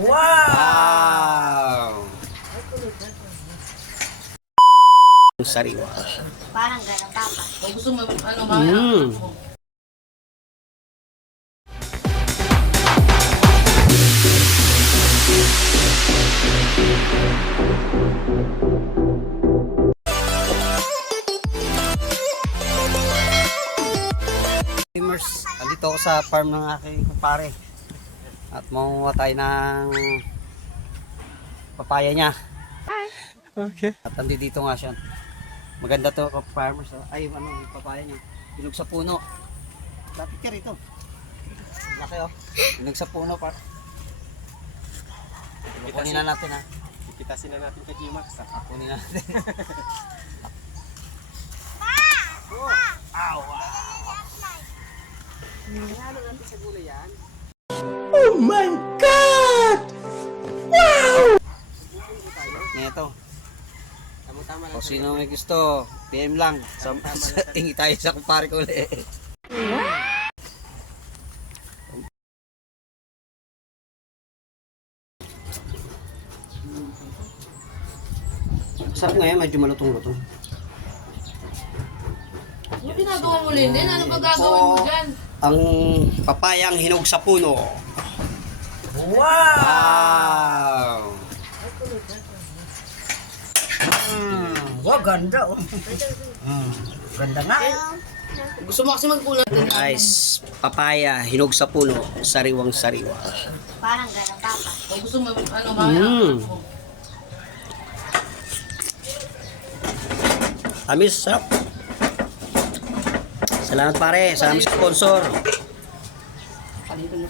Wow! Sariwa. Parang gano'n, Papa. Kung gusto mo, ano ba? Gamers, andito ako sa farm ng aking kumpare. At mangunguha tayo ng papaya niya. Okay. At andito nga siya. Maganda to farmers. Ay, ano, yung papaya niya. Hinog sa puno. Lapit ka rito. Laki oh. Hinog sa puno pa. Kunin na natin ha. Ipitasin na natin kay G-Max. Kunin na natin. Ow! Oh my God! Neto. Tama-tama lang. O sino may gusto, PM lang. Tingi tayo sa kumpare ko ulit. Sarap ngayon, medyo malutong-lutong. Yung ginagawa mo, Linden, ano ba gagawin mo dyan? Ang papayang hinog sa puno. Wow! Wow, ganda oh. Ganda nga. Gusto mo kasi magkulang. Guys, papaya hinog sa puno, sariwang sariwa. Parang gano'n, Papa. Kung gusto mo, ano ba? Amis, sarap. Salamat pare, salamat sa sponsor. Palito na.